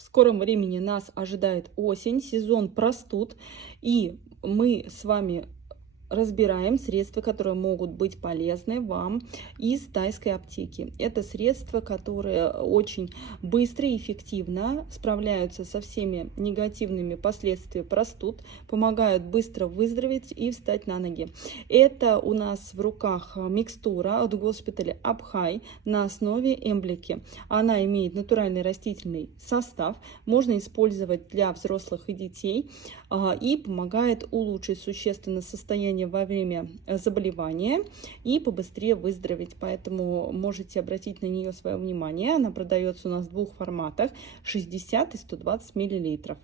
В скором времени нас ожидает осень, сезон простуд, и мы с вами разбираем средства, которые могут быть полезны вам из тайской аптеки. Это средства, которые очень быстро и эффективно справляются со всеми негативными последствиями простуд, помогают быстро выздороветь и встать на ноги. Это у нас в руках микстура от госпиталя Абхай на основе эмблики. Она имеет натуральный растительный состав, можно использовать для взрослых и детей и помогает улучшить существенно состояние во время заболевания и побыстрее выздороветь. Поэтому можете обратить на нее свое внимание. Она продается у нас в двух форматах: 60 и 120 мл.